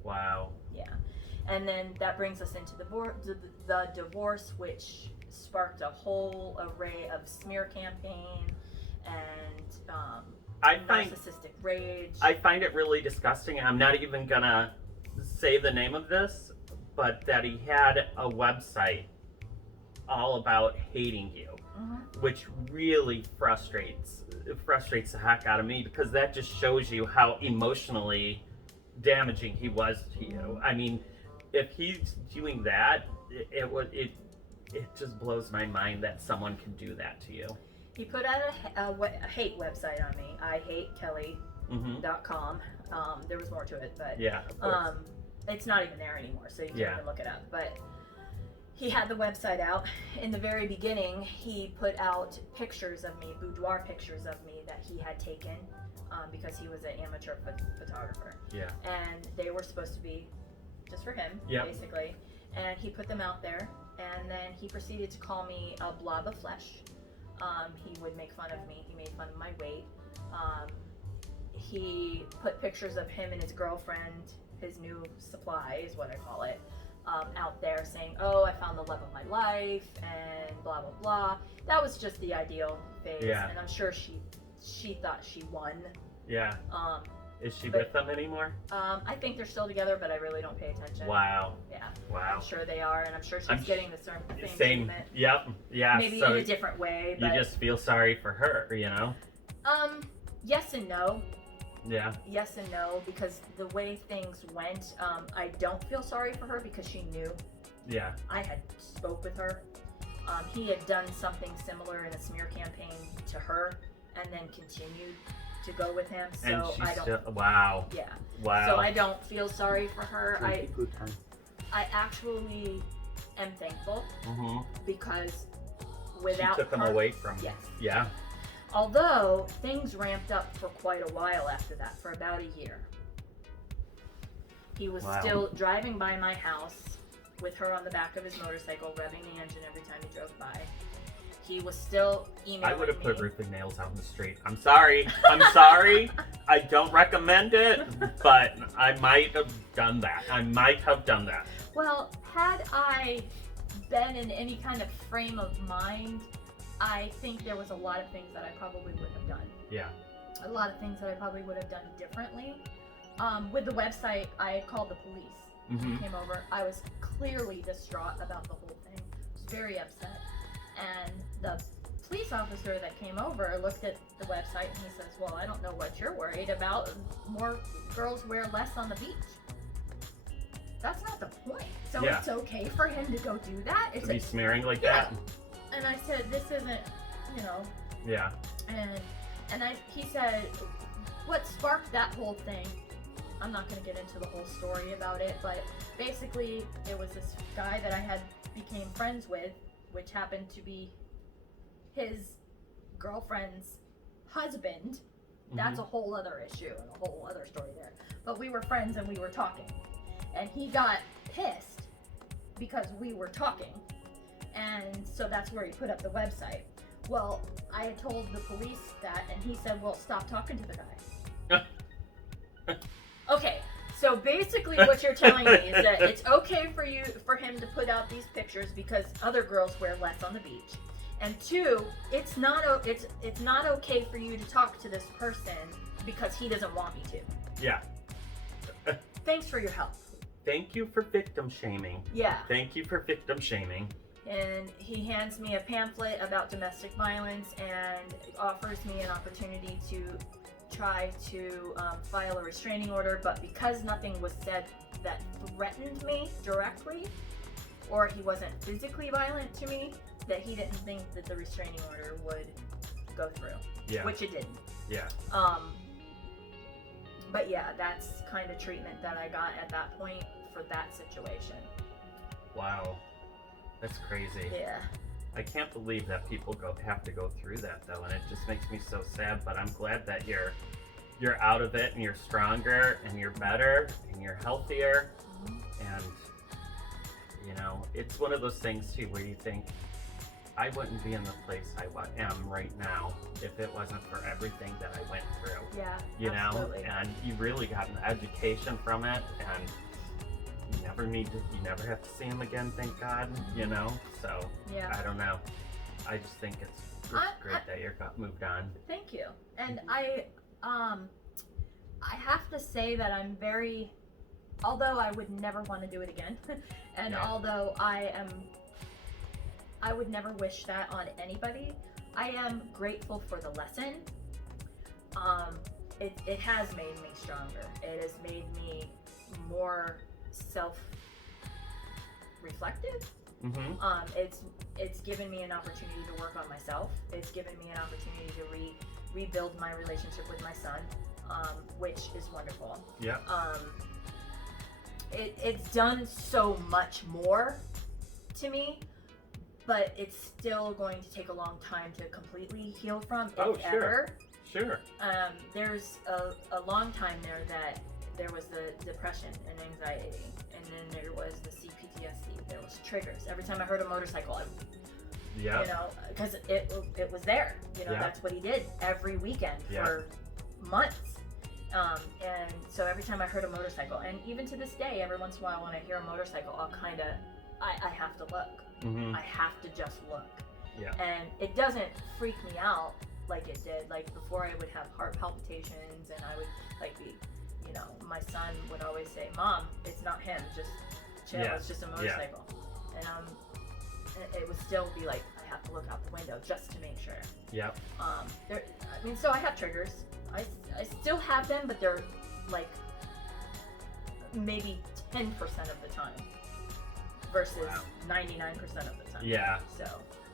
Wow. Yeah. And then that brings us into the divorce, which sparked a whole array of smear campaign and narcissistic rage. I find it really disgusting. I'm not even gonna say the name of this, but that he had a website all about hating you, which really frustrates the heck out of me, because that just shows you how emotionally damaging he was to you. I mean, if he's doing that, it just blows my mind that someone can do that to you. He put out a hate website on me. IHateKelly.com. There was more to it, but yeah, of course. it's not even there anymore, so you can't even look it up. But he had the website out. In the very beginning, he put out pictures of me, boudoir pictures of me that he had taken because he was an amateur photographer. Yeah. And they were supposed to be just for him, basically. And he put them out there, and then he proceeded to call me a blob of flesh. He would make fun of me. He made fun of my weight. He put pictures of him and his girlfriend, his new supply is what I call it, out there saying, oh, I found the love of my life, and blah, blah, blah. That was just the ideal phase, and I'm sure she thought she won. Yeah. Is she with them anymore? I think they're still together, but I really don't pay attention. Wow. Yeah. Wow. I'm sure they are, and I'm sure she's getting the same treatment. Yep. Yeah. Maybe in a different way. But you just feel sorry for her, you know? Yes and no. Yeah. Yes and no, because the way things went, I don't feel sorry for her because she knew. Yeah. I had spoke with her. He had done something similar in a smear campaign to her, and then continued to go with him. So and she's I don't. Wow. Yeah. Wow. So I don't feel sorry for her. I actually am thankful because without she took him her, away from. Yes. Yeah. Although things ramped up for quite a while after that, for about a year. He was still driving by my house with her on the back of his motorcycle, revving the engine every time he drove by. He was still emailing me. I would have put roofing nails out in the street. I'm sorry. I'm sorry. I don't recommend it, but I might have done that. Well, had I been in any kind of frame of mind, I think there was a lot of things that I probably would have done. Yeah. A lot of things that I probably would have done differently. With the website, I called the police. Came over. I was clearly distraught about the whole thing. I was very upset. And the police officer that came over looked at the website and he says, well, I don't know what you're worried about. More girls wear less on the beach. That's not the point. So it's okay for him to go do that? To be smearing like that? And I said, this isn't, you know. Yeah. And he said, what sparked that whole thing? I'm not going to get into the whole story about it, but basically it was this guy that I had became friends with, which happened to be his girlfriend's husband. That's a whole other issue and a whole other story there. But we were friends and we were talking. And he got pissed because we were talking. And so that's where he put up the website. Well, I had told the police that, and he said, well, stop talking to the guy. Okay, so basically what you're telling me is that it's okay for him to put out these pictures because other girls wear less on the beach. And two, it's not okay for you to talk to this person because he doesn't want me to. Yeah. Thanks for your help. Thank you for victim shaming. Yeah. Thank you for victim shaming. And he hands me a pamphlet about domestic violence and offers me an opportunity to try to file a restraining order, but because nothing was said that threatened me directly, or he wasn't physically violent to me, that he didn't think that the restraining order would go through. Yeah. Which it didn't. Yeah. But yeah, that's kind of treatment that I got at that point for that situation. Wow. That's crazy. Yeah. I can't believe that people have to go through that though, and it just makes me so sad, but I'm glad that you're out of it and you're stronger and you're better and you're healthier. And you know, it's one of those things too where you think, I wouldn't be in the place I am right now if it wasn't for everything that I went through. Yeah, you absolutely. know, and you really got an education from it, and you never have to see him again, thank God, you know? So, I don't know. I just think it's great that you got moved on. Thank you. And I have to say that I'm very, although I would never want to do it again, and although I would never wish that on anybody, I am grateful for the lesson. It has made me stronger. It has made me more self-reflective. It's given me an opportunity to work on myself. It's given me an opportunity to rebuild my relationship with my son, which is wonderful. Yeah. It's done so much more to me, but it's still going to take a long time to completely heal from, if Oh, sure. ever. Sure. There's a long time there that there was the depression and anxiety, and then there was the CPTSD. There was triggers. Every time I heard a motorcycle, Yeah. you know, because it was there. You know, Yeah. that's what he did every weekend for months. And so every time I heard a motorcycle, and even to this day, every once in a while when I hear a motorcycle, I'll kind of, I have to look. Mm-hmm. I have to just look. Yeah. And it doesn't freak me out like it did. Like before, I would have heart palpitations, and I would like be, you know, my son would always say, "Mom, it's not him. Just chill. Yeah. It's just a motorcycle." And it would still be like I have to look out the window just to make sure. Yep. So I have triggers. I still have them, but they're like maybe 10% of the time versus 99% of the time. Yeah. So.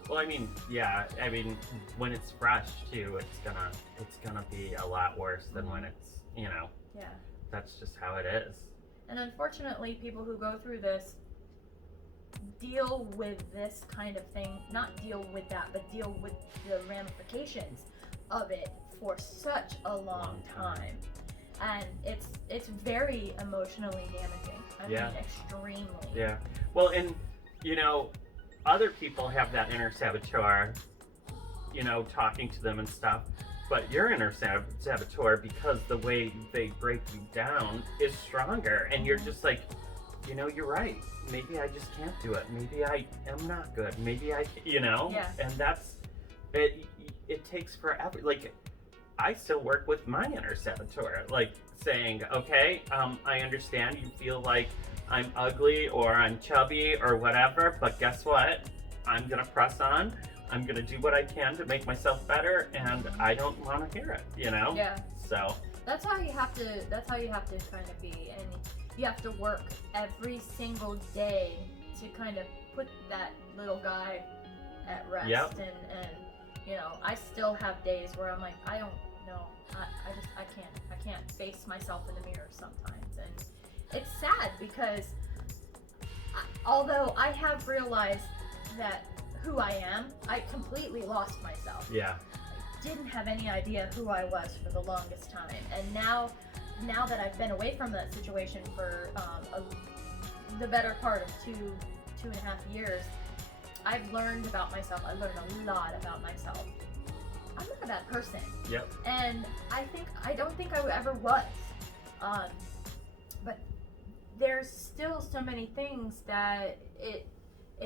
Well, I mean, yeah. I mean, when it's fresh too, it's gonna be a lot worse than when it's, you know. Yeah. That's just how it is. And unfortunately, people who go through this deal with this kind of thing, not deal with that, but deal with the ramifications of it for such a long time. And it's very emotionally damaging. I mean, extremely. Yeah. Well, and, you know, other people have that inner saboteur, you know, talking to them and stuff. But your inner saboteur, because the way they break you down is stronger. And you're just like, you know, you're right. Maybe I just can't do it. Maybe I am not good. Maybe I, you know? Yeah. And that's, it takes forever. Like, I still work with my inner saboteur. Like, saying, okay, I understand you feel like I'm ugly or I'm chubby or whatever, but guess what? I'm going to press on. I'm going to do what I can to make myself better, and I don't want to hear it, you know? Yeah. So. That's how you have to kind of be, and you have to work every single day to kind of put that little guy at rest. Yep. And you know, I still have days where I'm like, I don't know. I can't face myself in the mirror sometimes. And it's sad because although I have realized that who I am, I completely lost myself. Yeah. I didn't have any idea who I was for the longest time. And now that I've been away from that situation for the better part of two and a half years, I've learned about myself. I learned a lot about myself. I'm not a bad person. Yep. And I don't think I ever was. But there's still so many things that it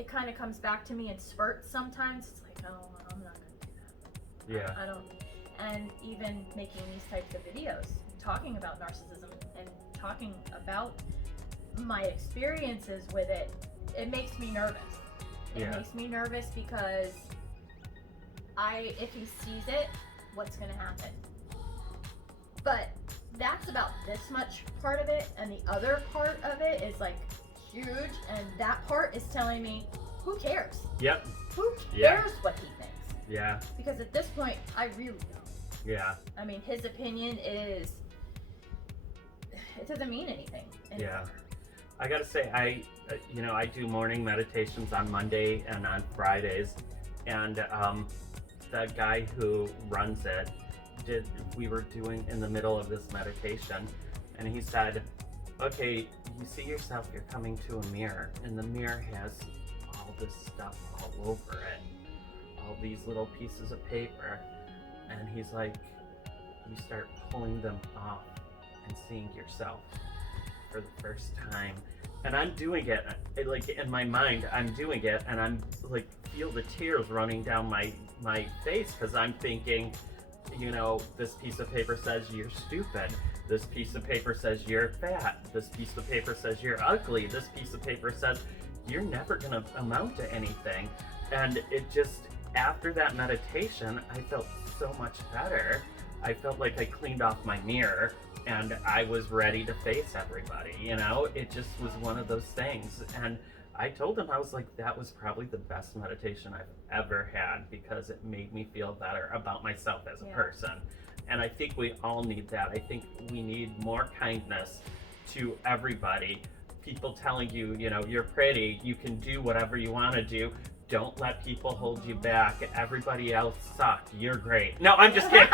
kind of comes back to me in spurts sometimes. It's like, oh, I'm not going to do that. Yeah. I don't. And even making these types of videos, talking about narcissism and talking about my experiences with it, it makes me nervous. It makes me nervous because if he sees it, what's going to happen? But that's about this much part of it, and the other part of it is like huge, and that part is telling me, who cares? Yep. Who cares what he thinks? Yeah. Because at this point, I really don't. Yeah. I mean, his opinion it doesn't mean anything anymore. Yeah. I gotta say, I do morning meditations on Monday and on Fridays, and the guy who runs it we were doing in the middle of this meditation, and he said, okay, you see yourself, you're coming to a mirror, and the mirror has all this stuff all over it, all these little pieces of paper, and he's like, you start pulling them off and seeing yourself for the first time. And I'm doing it, like in my mind, I'm doing it, and I'm like, feel the tears running down my face, because I'm thinking, you know, this piece of paper says you're stupid. This piece of paper says you're fat. This piece of paper says you're ugly. This piece of paper says you're never gonna amount to anything. And it just, after that meditation, I felt so much better. I felt like I cleaned off my mirror and I was ready to face everybody, you know? It just was one of those things. And I told him, I was like, that was probably the best meditation I've ever had, because it made me feel better about myself as a person. And I think we all need that. I think we need more kindness to everybody, people telling you, you know, you're pretty, you can do whatever you want to do. Don't let people hold you back. Everybody else sucked. You're great. No, I'm just kidding.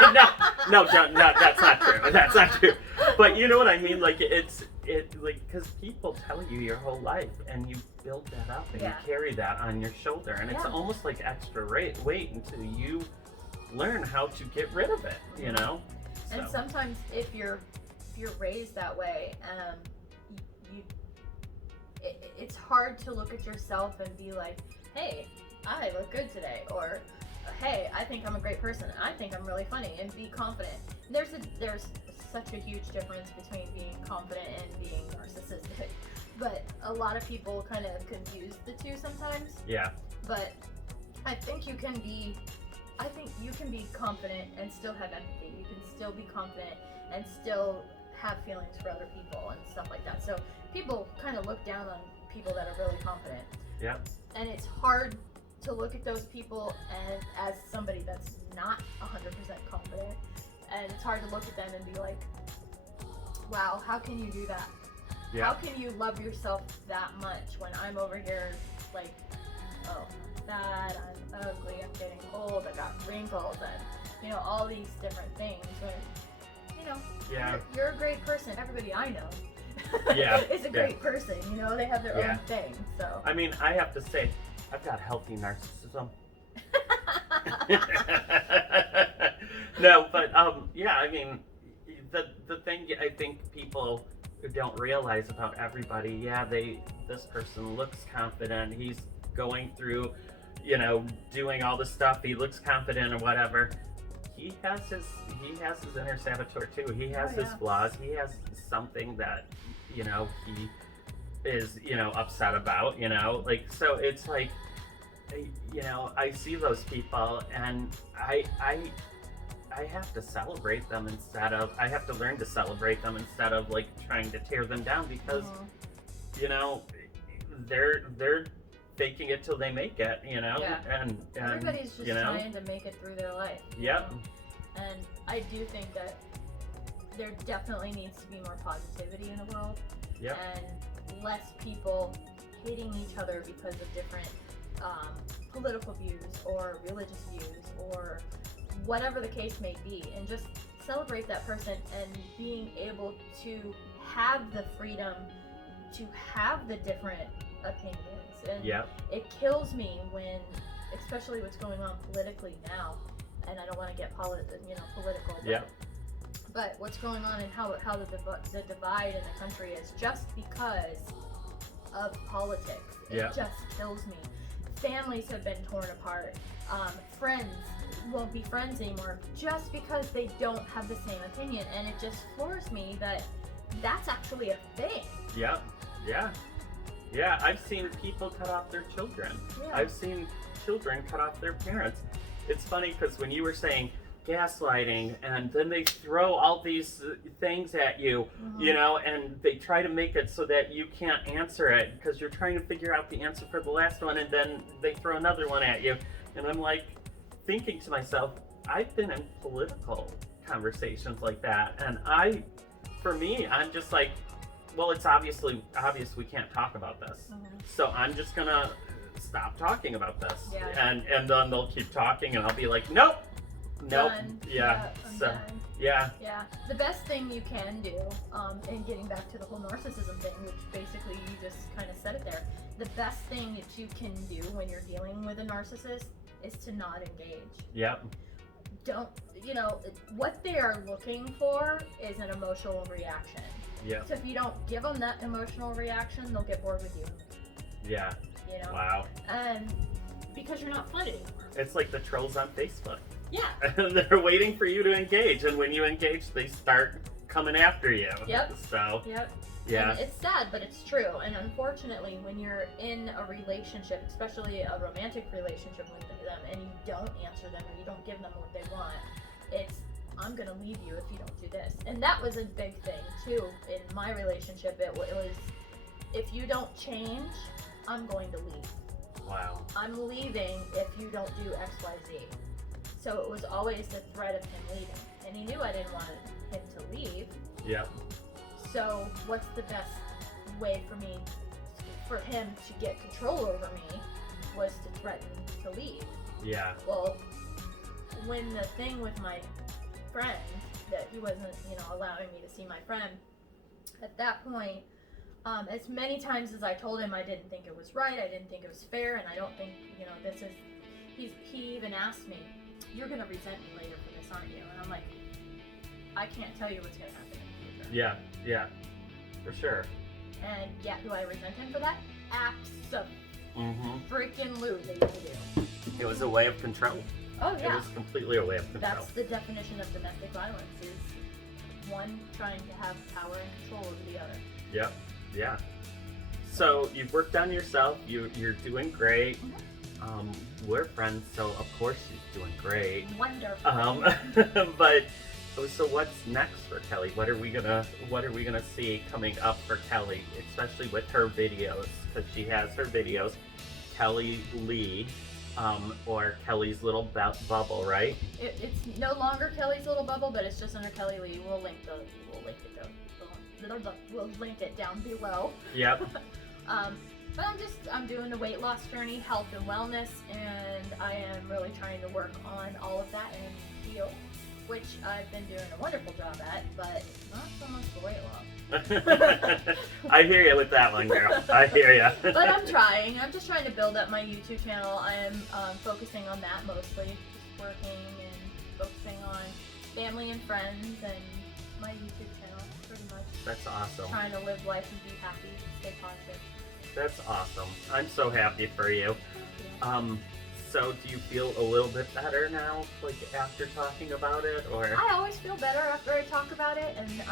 No, that's not true. That's not true. But you know what I mean? Like because people tell you your whole life, and you build that up, and you carry that on your shoulder, and it's almost like extra weight until you learn how to get rid of it. You know. And sometimes if you're raised that way, it's hard to look at yourself and be like, hey, I look good today, or hey, I think I'm a great person, I think I'm really funny, and be confident. There's such a huge difference between being confident and being narcissistic, but a lot of people kind of confuse the two sometimes. Yeah. But I think you can be confident and still have empathy. You can still be confident and still have feelings for other people and stuff like that. So people kind of look down on people that are really confident. Yeah. And it's hard to look at those people and as somebody that's not 100% confident. And it's hard to look at them and be like, wow, how can you do that? Yeah. How can you love yourself that much when I'm over here like, oh, I'm fat, I'm ugly, I'm getting old, I got wrinkles, and, you know, all these different things. When, you know, you're a great person. Everybody I know is a great person. You know, they have their own thing. So I mean, I have to say, I've got healthy narcissism. No, but I mean, the thing I think people don't realize about everybody, this person looks confident, he's going through, you know, doing all this stuff, he looks confident or whatever. He has his inner saboteur too. He has his flaws. He has something that, you know, he is, you know, upset about, you know, like, so it's like, you know, I see those people and I have to celebrate them I have to learn to celebrate them instead of like trying to tear them down, because, you know, they're faking it till they make it, you know, and everybody's just, you know, trying to make it through their life. Yep. And I do think that there definitely needs to be more positivity in the world. Yep. And less people hating each other because of different political views or religious views or whatever the case may be, and just celebrate that person and being able to have the freedom to have the different opinions. And it kills me when, especially what's going on politically now, and I don't want to get political, but what's going on and how the divide in the country is just because of politics. It just kills me. Families have been torn apart. Friends won't be friends anymore just because they don't have the same opinion, and it just floors me that that's actually a thing. Yeah, I've seen people cut off their children. I've seen children cut off their parents. It's funny because when you were saying gaslighting, and then they throw all these things at you, you know, and they try to make it so that you can't answer it because you're trying to figure out the answer for the last one, and then they throw another one at you. And I'm like thinking to myself, I've been in political conversations like that, and for me, I'm just like, well, it's obvious we can't talk about this. So I'm just gonna stop talking about this. And then they'll keep talking and I'll be like, nope. Done. I'm done. The best thing you can do, and getting back to the whole narcissism thing, which basically you just kind of said it there, the best thing that you can do when you're dealing with a narcissist is to not engage. Don't, you know, what they are looking for is an emotional reaction. So if you don't give them that emotional reaction, they'll get bored with you. You know? Wow. Because you're not fun anymore. It's like the trolls on Facebook. They're waiting for you to engage, and when you engage, they start coming after you. So. And it's sad, but it's true. And unfortunately, when you're in a relationship, especially a romantic relationship with them, and you don't answer them or you don't give them what they want, it's, I'm gonna leave you if you don't do this. And that was a big thing too in my relationship. It was, if you don't change, I'm going to leave. Wow. I'm leaving if you don't do X, Y, Z. So it was always the threat of him leaving, and he knew I didn't want him to leave. So what's the best way for him to get control over me was to threaten to leave. Yeah. Well, when the thing with my friend, that he wasn't, allowing me to see my friend, at that point, as many times as I told him I didn't think it was right, I didn't think it was fair, and I don't think, this is, he even asked me, you're going to resent me later for this, aren't you? And I'm like, I can't tell you what's going to happen in the future. Yeah, for sure. And yeah, do I resent him for that? Freaking-lutely I do. It was a way of control. Oh yeah. It was completely a way of control. That's the definition of domestic violence, is one trying to have power and control over the other. Yep, yeah. So you've worked on yourself, you're doing great. We're friends, so of course she's doing great. Wonderful. But so what's next for Kelly? What are we gonna see coming up for Kelly, especially with her videos? Because she has her videos, Kelly Lee, or Kelly's Little Bubble, right? It's no longer Kelly's Little Bubble, but it's just under Kelly Lee. We'll link it down below. Yep. But I'm doing the weight loss journey, health and wellness, and I am really trying to work on all of that and heal, which I've been doing a wonderful job at, but not so much the weight loss. I hear you with that one, girl. I hear you. But I'm trying. I'm just trying to build up my YouTube channel. I am focusing on that mostly, just working and focusing on family and friends and my YouTube channel, pretty much. That's awesome. Trying to live life and be happy, stay positive. That's awesome. I'm so happy for you. Thank you. So do you feel a little bit better now, like after talking about it, or? I always feel better after I talk about it, and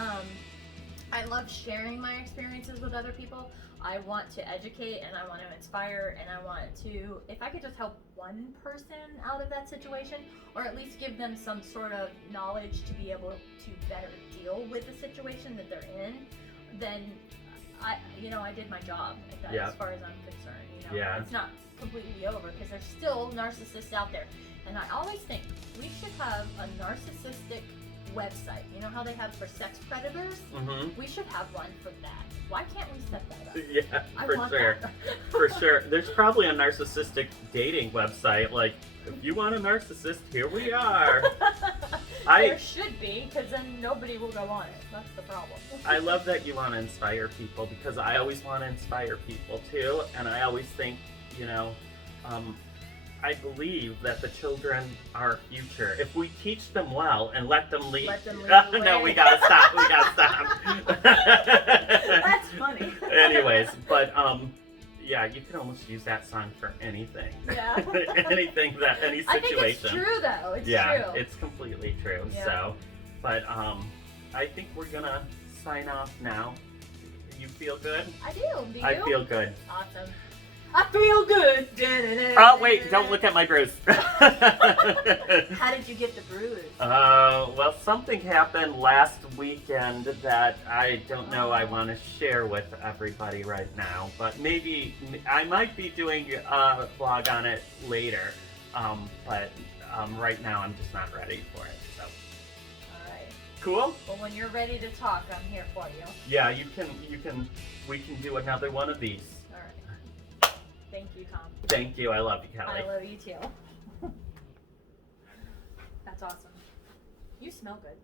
I love sharing my experiences with other people. I want to educate, and I want to inspire, and I want to, if I could just help one person out of that situation, or at least give them some sort of knowledge to be able to better deal with the situation that they're in, then I did my job as far as I'm concerned. Yeah. It's not completely over, because there's still narcissists out there, and I always think we should have a narcissistic website. You know how they have for sex predators? We should have one for that. Why can't we set that up? Yeah, for sure. For sure. There's probably a narcissistic dating website. Like, if you want a narcissist, here we are. There should be, because then nobody will go on it. That's the problem. I love that you want to inspire people, because I always want to inspire people too. And I always think, I believe that the children are our future. If we teach them well and let them lead. No, we gotta stop. We gotta stop. That's funny. Anyways, but yeah, you can almost use that song for anything. Yeah. Anything any situation. I think it's true though. It's true. It's completely true. Yeah. So, but I think we're gonna sign off now. You feel good? I do. Do you? I feel good. Awesome. I feel good. Oh wait, don't look at my bruise. How did you get the bruise? Well, something happened last weekend that I don't know I want to share with everybody right now, but maybe I might be doing a vlog on it later, but right now I'm just not ready for it, so. Alright. Cool? Well, when you're ready to talk, I'm here for you. Yeah, we can do another one of these. Thank you, Tom. Thank you. I love you, Kelly. I love you too. That's awesome. You smell good.